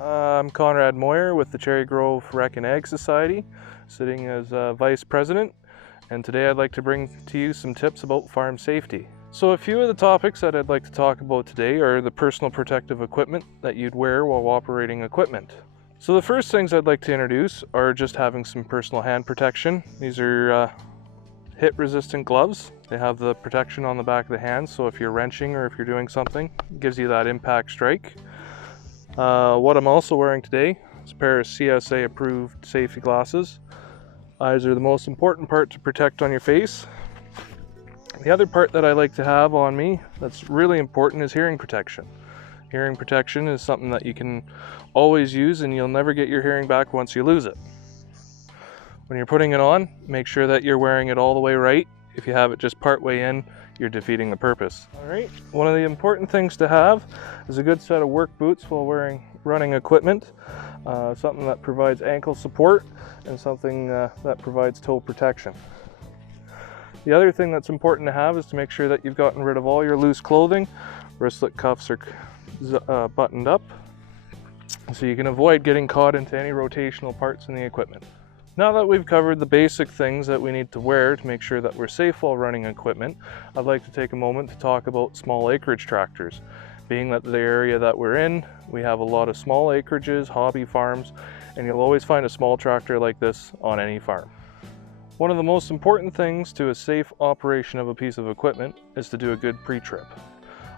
I'm Conrad Moyer with the Cherry Grove Rec and Ag Society, sitting as Vice President, and today I'd like to bring to you some tips about farm safety. So a few of the topics that I'd like to talk about today are the personal protective equipment that you'd wear while operating equipment. So the first things I'd like to introduce are just having some personal hand protection. These are hit-resistant gloves. They have the protection on the back of the hand, so if you're wrenching or if you're doing something, it gives you that impact strike. What I'm also wearing today is a pair of CSA approved safety glasses. Eyes are the most important part to protect on your face. The other part that I like to have on me that's really important is hearing protection. Hearing protection is something that you can always use and you'll never get your hearing back once you lose it. When you're putting it on, make sure that you're wearing it all the way right. If you have it just part way in, you're defeating the purpose. Alright, one of the important things to have is a good set of work boots while running equipment. Something that provides ankle support and something that provides toe protection. The other thing that's important to have is to make sure that you've gotten rid of all your loose clothing. Wristlet cuffs are buttoned up, so you can avoid getting caught into any rotational parts in the equipment. Now that we've covered the basic things that we need to wear to make sure that we're safe while running equipment, I'd like to take a moment to talk about small acreage tractors. Being that the area that we're in, we have a lot of small acreages, hobby farms, and you'll always find a small tractor like this on any farm. One of the most important things to a safe operation of a piece of equipment is to do a good pre-trip.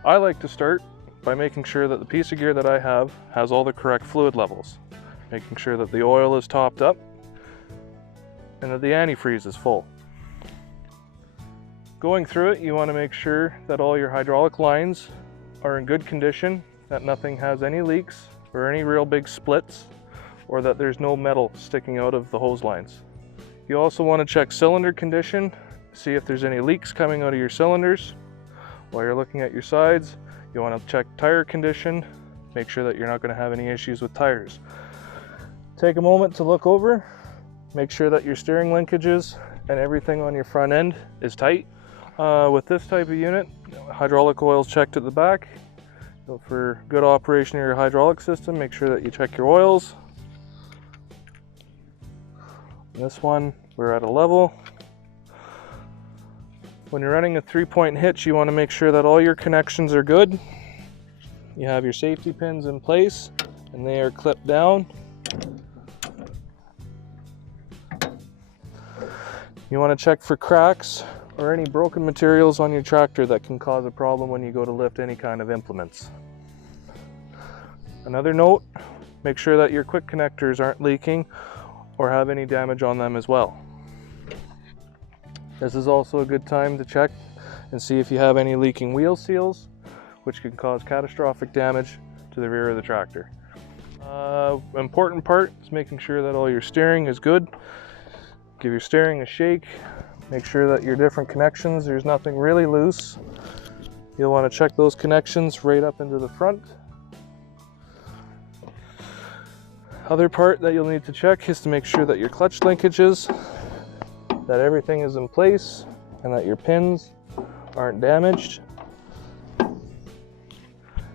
I like to start by making sure that the piece of gear that I have has all the correct fluid levels, making sure that the oil is topped up and that the antifreeze is full. Going through it, you want to make sure that all your hydraulic lines are in good condition, that nothing has any leaks or any real big splits, or that there's no metal sticking out of the hose lines. You also want to check cylinder condition, see if there's any leaks coming out of your cylinders. While you're looking at your sides, you want to check tire condition, make sure that you're not going to have any issues with tires. Take a moment to look over, make sure that your steering linkages and everything on your front end is tight. With this type of unit, hydraulic oil is checked at the back. So for good operation of your hydraulic system, make sure that you check your oils. This one, we're at a level. When you're running a 3-point hitch, you want to make sure that all your connections are good. You have your safety pins in place and they are clipped down. You want to check for cracks or any broken materials on your tractor that can cause a problem when you go to lift any kind of implements. Another note, make sure that your quick connectors aren't leaking or have any damage on them as well. This is also a good time to check and see if you have any leaking wheel seals, which can cause catastrophic damage to the rear of the tractor. Important part is making sure that all your steering is good. Give your steering a shake. Make sure that your different connections, there's nothing really loose. You'll want to check those connections right up into the front. Other part that you'll need to check is to make sure that your clutch linkages, that everything is in place and that your pins aren't damaged. And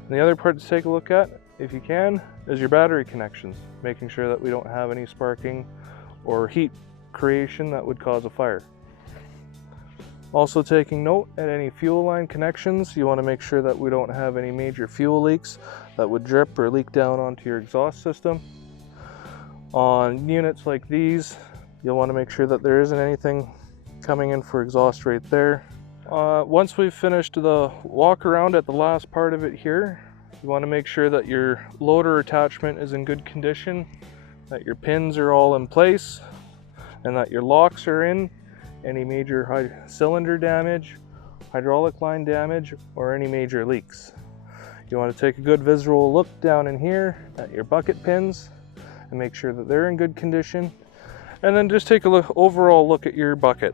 the other part to take a look at, if you can, is your battery connections, making sure that we don't have any sparking or heat creation that would cause a fire. Also taking note at any fuel line connections, you want to make sure that we don't have any major fuel leaks that would drip or leak down onto your exhaust system. On units like these, you'll want to make sure that there isn't anything coming in for exhaust right there. Once we've finished the walk around at the last part of it here, you want to make sure that your loader attachment is in good condition, that your pins are all in place, and that your locks are in. Any major cylinder damage, hydraulic line damage, or any major leaks. You want to take a good visual look down in here at your bucket pins and make sure that they're in good condition. And then just take a overall look at your bucket.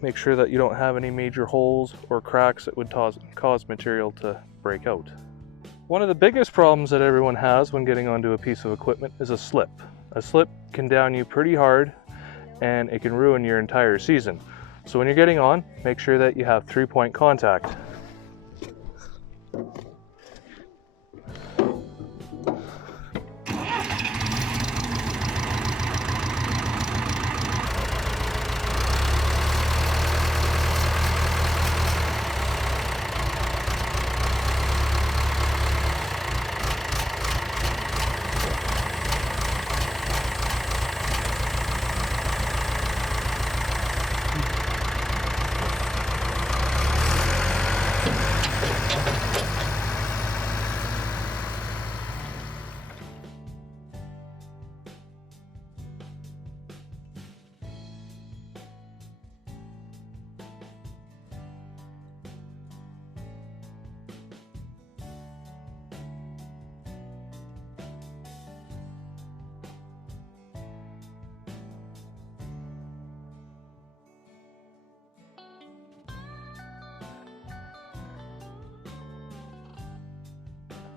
Make sure that you don't have any major holes or cracks that would cause material to break out. One of the biggest problems that everyone has when getting onto a piece of equipment is a slip. A slip can down you pretty hard and it can ruin your entire season. So when you're getting on, make sure that you have 3-point contact.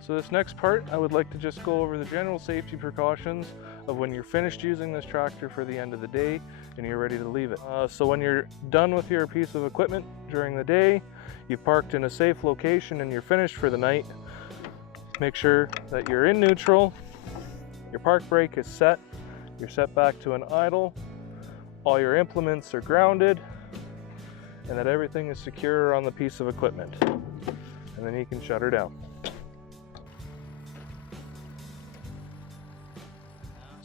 So this next part, I would like to just go over the general safety precautions of when you're finished using this tractor for the end of the day and you're ready to leave it. So when you're done with your piece of equipment during the day, you've parked in a safe location and you're finished for the night, make sure that you're in neutral, your park brake is set, you're set back to an idle, all your implements are grounded, and that everything is secure on the piece of equipment. And then you can shut her down.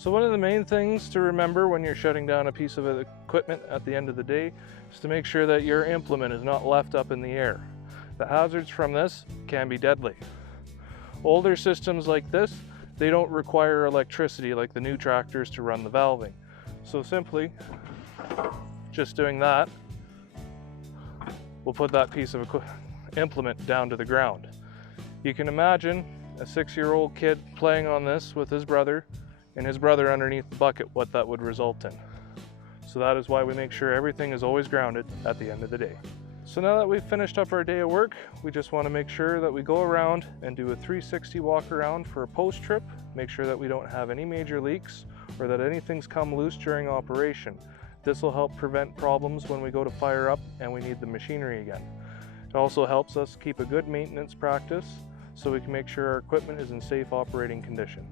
So one of the main things to remember when you're shutting down a piece of equipment at the end of the day is to make sure that your implement is not left up in the air. The hazards from this can be deadly. Older systems like this, they don't require electricity like the new tractors to run the valving. So simply, just doing that, we'll put that piece of implement down to the ground. You can imagine a 6-year-old kid playing on this with his brother and his brother underneath the bucket, what that would result in. So that is why we make sure everything is always grounded at the end of the day. So now that we've finished up our day of work, we just want to make sure that we go around and do a 360 walk around for a post trip, make sure that we don't have any major leaks or that anything's come loose during operation. This will help prevent problems when we go to fire up and we need the machinery again. It also helps us keep a good maintenance practice so we can make sure our equipment is in safe operating condition.